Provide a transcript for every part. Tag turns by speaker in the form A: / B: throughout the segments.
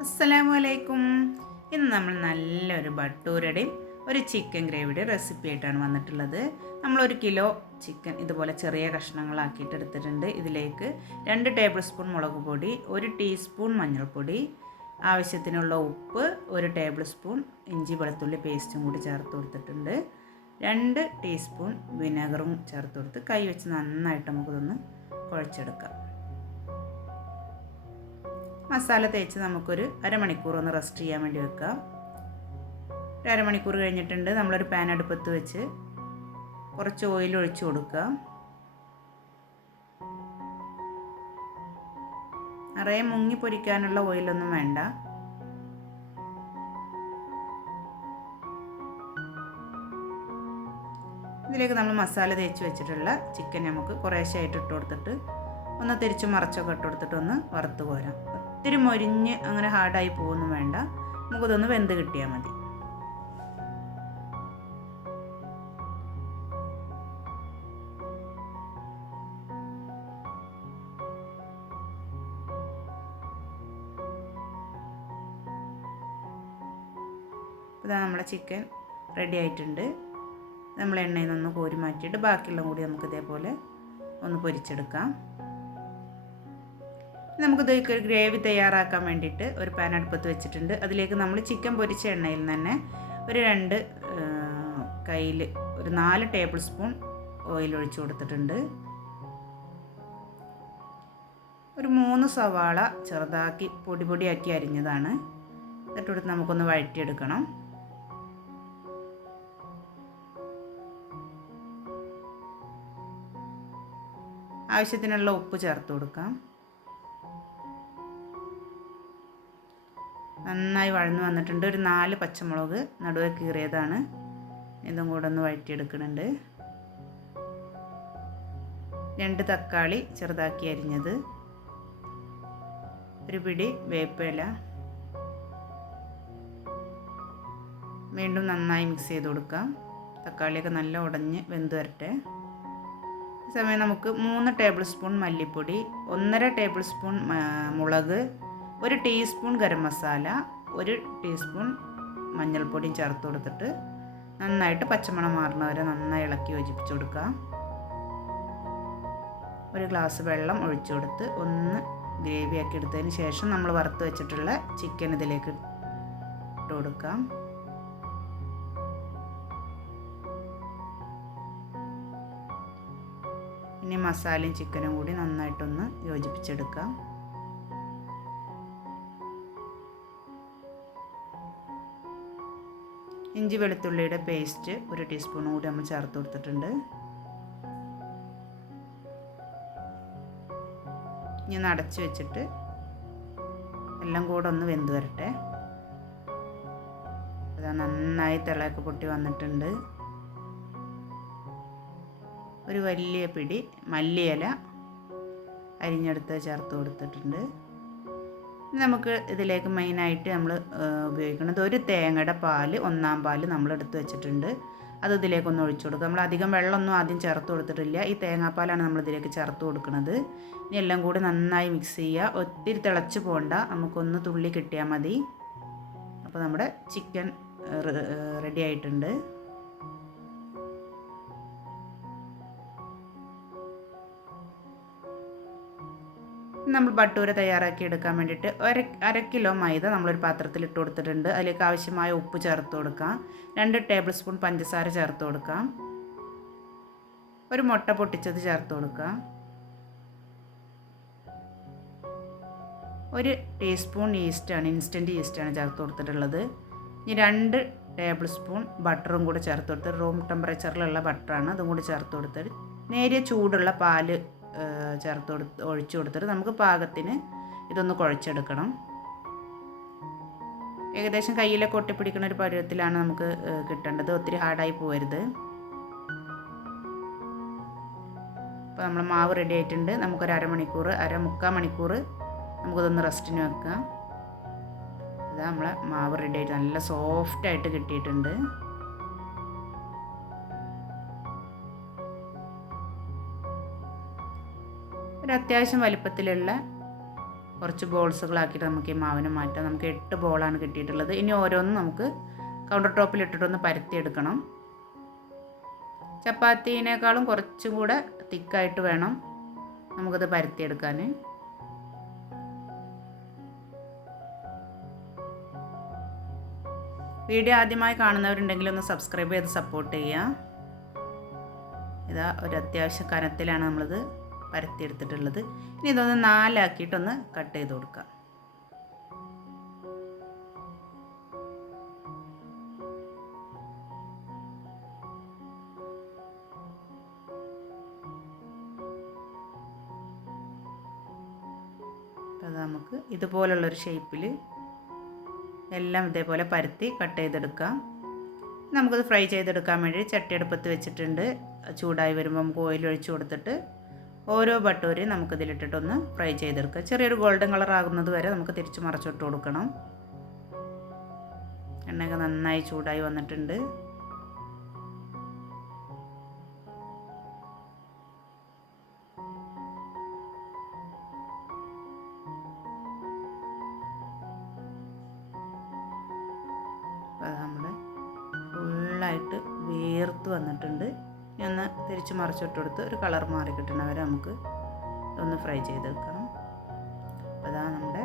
A: അസ്സലാമു അലൈക്കും ഇന്ന് നമ്മൾ നല്ലൊരു ബട്ടൂരയുടെയും ഒരു ചിക്കൻ ഗ്രേവിയുടെ റെസിപ്പി ആയിട്ടാണ് വന്നിട്ടുള്ളത്. ഒരു കിലോ ചിക്കൻ ഇതുപോലെ ചെറിയ കഷ്ണങ്ങളാക്കിയിട്ട് എടുത്തിട്ടുണ്ട്. ഇതിലേക്ക് രണ്ട് ടേബിൾ സ്പൂൺ മുളക് പൊടി ഒരു ടീസ്പൂൺ മഞ്ഞൾപ്പൊടി ആവശ്യത്തിനുള്ള ഉപ്പ് ഒരു ടേബിൾ സ്പൂൺ ഇഞ്ചി വെളുത്തുള്ളി പേസ്റ്റും കൂടി ചേർത്ത് കൊടുത്തിട്ടുണ്ട്. രണ്ട് ടീസ്പൂൺ വിനെഗറും ചേർത്ത് കൊടുത്ത് കൈ വെച്ച് നന്നായിട്ട് നമുക്കിതൊന്ന് കുഴച്ചെടുക്കാം. മസാല തേച്ച് നമുക്കൊരു അരമണിക്കൂർ ഒന്ന് റെസ്റ്റ് ചെയ്യാൻ വേണ്ടി വെക്കാം ഒരു അരമണിക്കൂർ കഴിഞ്ഞിട്ടുണ്ട്. നമ്മളൊരു പാൻ അടുപ്പത്ത് വെച്ച് കുറച്ച് ഓയിൽ ഒഴിച്ച് കൊടുക്കുക. നിറയെ മുങ്ങി പൊരിക്കാനുള്ള ഓയിലൊന്നും വേണ്ട. ഇതിലേക്ക് നമ്മൾ മസാല തേച്ച് വെച്ചിട്ടുള്ള ചിക്കൻ നമുക്ക് കുറേശ്ശായിട്ട് ഇട്ട് കൊടുത്തിട്ട് ഒന്ന് തിരിച്ച് മറച്ചൊക്കെ ഇട്ട് കൊടുത്തിട്ട് ഒന്ന് വറുത്ത് പോരാം ഒത്തിരി മൊരിഞ്ഞ് അങ്ങനെ ഹാർഡായി പോകുന്നു വേണ്ട. നമുക്കിതൊന്ന് വെന്ത് കിട്ടിയാൽ മതി. ഇതാ നമ്മുടെ ചിക്കൻ റെഡി ആയിട്ടുണ്ട്. നമ്മൾ എണ്ണയിൽ നിന്ന് കോരി മാറ്റിയിട്ട് ബാക്കിയുള്ള കൂടി നമുക്ക് ഇതേപോലെ ഒന്ന് പൊരിച്ചെടുക്കാം. നമുക്കിത് ഒരു ഗ്രേവി തയ്യാറാക്കാൻ വേണ്ടിയിട്ട് ഒരു പാൻ അടുപ്പത്ത് വെച്ചിട്ടുണ്ട്. അതിലേക്ക് നമ്മൾ ചിക്കൻ പൊരിച്ച എണ്ണയിൽ തന്നെ ഒരു രണ്ട് കയ്യിൽ ഒരു നാല് ടേബിൾ സ്പൂൺ ഓയിൽ ഒഴിച്ചു കൊടുത്തിട്ടുണ്ട്. ഒരു മൂന്ന് സവാള ചെറുതാക്കി പൊടി പൊടിയാക്കി അരിഞ്ഞതാണ്. എന്നിട്ട് നമുക്കൊന്ന് വഴറ്റിയെടുക്കണം. ആവശ്യത്തിനുള്ള ഉപ്പ് ചേർത്ത് കൊടുക്കാം. നന്നായി വഴന്നു വന്നിട്ടുണ്ട്. ഒരു നാല് പച്ചമുളക് നടുവെ കീറിയതാണ്. ഇതും കൂടെ ഒന്ന് വഴറ്റിയെടുക്കുന്നുണ്ട്. രണ്ട് തക്കാളി ചെറുതാക്കി അരിഞ്ഞത്. ഒരു പിടി വേപ്പില. വീണ്ടും നന്നായി മിക്സ് ചെയ്ത് കൊടുക്കാം. തക്കാളിയൊക്കെ നല്ല ഉടഞ്ഞ് വെന്ത് വരട്ടെ. ഈ സമയം നമുക്ക് മൂന്ന് ടേബിൾ സ്പൂൺ മല്ലിപ്പൊടി ഒന്നര ടേബിൾ സ്പൂൺ മുളക് ഒരു ടീസ്പൂൺ ഗരം മസാല ഒരു ടീസ്പൂൺ മഞ്ഞൾപ്പൊടിയും ചേർത്ത് കൊടുത്തിട്ട് നന്നായിട്ട് പച്ചമണം മാറുന്നവരെ നന്നായി ഇളക്കി യോജിപ്പിച്ച് കൊടുക്കുക. ഒരു ഗ്ലാസ് വെള്ളം ഒഴിച്ചു കൊടുത്ത് ഒന്ന് ഗ്രേവി ആക്കി എടുത്തതിന് ശേഷം നമ്മൾ വറുത്ത് വെച്ചിട്ടുള്ള ചിക്കൻ ഇതിലേക്ക് ഇട്ട് കൊടുക്കാം ഇനി മസാലയും ചിക്കനും കൂടി നന്നായിട്ടൊന്ന് യോജിപ്പിച്ചെടുക്കാം ഇഞ്ചി വെളുത്തുള്ളിയുടെ പേസ്റ്റ് ഒരു ടീസ്പൂൺ കൂടി നമ്മൾ ചേർത്ത് കൊടുത്തിട്ടുണ്ട്. ഇനി അടച്ചു വെച്ചിട്ട് എല്ലാം കൂടെ ഒന്ന് വെന്ത് വരട്ടെ. അത് നന്നായി തിളയൊക്കെ പൊട്ടി വന്നിട്ടുണ്ട്. ഒരു വലിയ പിടി മല്ലിയില അരിഞ്ഞെടുത്ത് ചേർത്ത് കൊടുത്തിട്ടുണ്ട്. നമുക്ക് ഇതിലേക്ക് മെയിനായിട്ട് നമ്മൾ ഉപയോഗിക്കുന്നത് ഒരു തേങ്ങയുടെ പാൽ ഒന്നാം പാൽ നമ്മൾ എടുത്തു വെച്ചിട്ടുണ്ട്. അത് ഇതിലേക്കൊന്ന് ഒഴിച്ചു കൊടുക്കുക. നമ്മൾ അധികം വെള്ളമൊന്നും ആദ്യം ചേർത്ത് കൊടുത്തിട്ടില്ല. ഈ തേങ്ങാപ്പാലാണ് നമ്മൾ ഇതിലേക്ക് ചേർത്ത് കൊടുക്കുന്നത്. ഇനി എല്ലാം കൂടി നന്നായി മിക്സ് ചെയ്യുക. ഒത്തിരി തിളച്ച് പോകണ്ട നമുക്കൊന്ന് തുള്ളി കിട്ടിയാൽ മതി. അപ്പോൾ നമ്മുടെ ചിക്കൻ റെഡി ആയിട്ടുണ്ട്. നമ്മൾ ബട്ടൂര തയ്യാറാക്കി എടുക്കാൻ വേണ്ടിയിട്ട് ഒര അര കിലോ മൈദ നമ്മളൊരു പാത്രത്തിൽ ഇട്ട് കൊടുത്തിട്ടുണ്ട്. അതിലേക്ക് ആവശ്യമായ ഉപ്പ് ചേർത്ത് കൊടുക്കാം. രണ്ട് ടേബിൾ സ്പൂൺ പഞ്ചസാര ചേർത്ത് കൊടുക്കാം. ഒരു മുട്ട പൊട്ടിച്ചത് ചേർത്ത് കൊടുക്കാം. ഒരു ടീസ്പൂൺ ഈസ്റ്റാണ് ഇൻസ്റ്റന്റ് ഈസ്റ്റാണ് ചേർത്ത് കൊടുത്തിട്ടുള്ളത്. ഇനി രണ്ട് ടേബിൾ സ്പൂൺ ബട്ടറും കൂടെ ചേർത്ത് കൊടുത്ത് റൂം ടെമ്പറേച്ചറിലുള്ള ബട്ടറാണ് അതും കൂടി ചേർത്ത് കൊടുത്തിട്ട് നേരിയ ചൂടുള്ള പാൽ ചേർത്ത് കൊടുത്ത് ഒഴിച്ചു കൊടുത്തിട്ട് നമുക്ക് പാകത്തിന് ഇതൊന്ന് കുഴച്ചെടുക്കണം. ഏകദേശം കയ്യിലൊക്കെ ഒട്ടിപ്പിടിക്കുന്ന ഒരു പരുവത്തിലാണ് നമുക്ക് കിട്ടേണ്ടത്. ഒത്തിരി ഹാർഡായി പോകരുത് അപ്പോൾ നമ്മൾ മാവ് റെഡി ആയിട്ടുണ്ട്. നമുക്കൊരു അരമണിക്കൂർ അര മുക്കാൽ മണിക്കൂർ നമുക്കിതൊന്ന് റെസ്റ്റിന് വെക്കാം. ഇതാ നമ്മളെ മാവ് റെഡി ആയിട്ട് നല്ല സോഫ്റ്റായിട്ട് കിട്ടിയിട്ടുണ്ട്. ഒരു അത്യാവശ്യം വലിപ്പത്തിലുള്ള കുറച്ച് ബോൾസുകളാക്കിയിട്ട് നമുക്ക് ഈ മാവിനെ മാറ്റാം. നമുക്ക് എട്ട് ബോളാണ് കിട്ടിയിട്ടുള്ളത്. ഇനി ഓരോന്നും നമുക്ക് കൗണ്ടർ ടോപ്പിൽ ഇട്ടിട്ടൊന്ന് പരത്തിയെടുക്കണം. ചപ്പാത്തിനേക്കാളും കുറച്ചും കൂടെ തിക്കായിട്ട് വേണം നമുക്കത് പരത്തിയെടുക്കാൻ വീഡിയോ ആദ്യമായി കാണുന്നവരുണ്ടെങ്കിൽ ഒന്ന് സബ്സ്ക്രൈബ് ചെയ്ത് സപ്പോർട്ട് ചെയ്യുക. ഇതാ ഒരു അത്യാവശ്യ കനത്തിലാണ് നമ്മളിത് പരത്തിയെടുത്തിട്ടുള്ളത്. ഇനി ഇതൊന്ന് നാലാക്കിയിട്ടൊന്ന് കട്ട് ചെയ്ത് കൊടുക്കാം. നമുക്ക് ഇതുപോലുള്ളൊരു ഷേപ്പിൽ എല്ലാം ഇതേപോലെ പരത്തി കട്ട് ചെയ്തെടുക്കാം. നമുക്കത് ഫ്രൈ ചെയ്തെടുക്കാൻ വേണ്ടി ചട്ടി അടുപ്പത്ത് വെച്ചിട്ടുണ്ട്. ചൂടായി വരുമ്പോൾ നമുക്ക് ഓയിൽ ഒഴിച്ച് കൊടുത്തിട്ട് ഓരോ ബട്ടൂരി നമുക്കിതിലിട്ടിട്ടൊന്ന് ഫ്രൈ ചെയ്തെടുക്കുക. ചെറിയൊരു ഗോൾഡൻ കളർ ആകുന്നത് വരെ നമുക്ക് തിരിച്ച് മറച്ചിട്ട് കൊടുക്കണം. എണ്ണയൊക്കെ നന്നായി ചൂടായി വന്നിട്ടുണ്ട്. ഫുള്ളായിട്ട് വേർത്ത് വന്നിട്ടുണ്ട്. ഒന്ന് തിരിച്ച് മറിച്ചിട്ട് കൊടുത്ത് ഒരു കളർ മാറി കിട്ടണ വരെ നമുക്ക് ഒന്ന് ഫ്രൈ ചെയ്തെടുക്കണം അപ്പോൾ അതാ നമ്മുടെ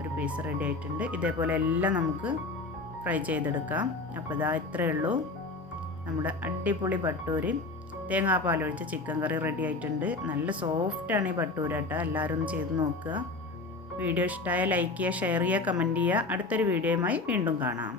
A: ഒരു പീസ് റെഡി ആയിട്ടുണ്ട്. ഇതേപോലെ എല്ലാം നമുക്ക് ഫ്രൈ ചെയ്തെടുക്കാം. അപ്പോൾ ഇതാ ഇത്രയേ ഉള്ളൂ. നമ്മുടെ അടിപൊളി ബട്ടൂരി തേങ്ങാപ്പാലൊഴിച്ച ചിക്കൻ കറി റെഡി ആയിട്ടുണ്ട്. നല്ല സോഫ്റ്റാണ് ഈ ബട്ടൂര എല്ലാവരും ഒന്ന് ചെയ്ത് നോക്കുക. വീഡിയോ ഇഷ്ടമായ ലൈക്ക് ചെയ്യുക ഷെയർ ചെയ്യുക കമന്റ് ചെയ്യുക. അടുത്തൊരു വീഡിയോയുമായി വീണ്ടും കാണാം.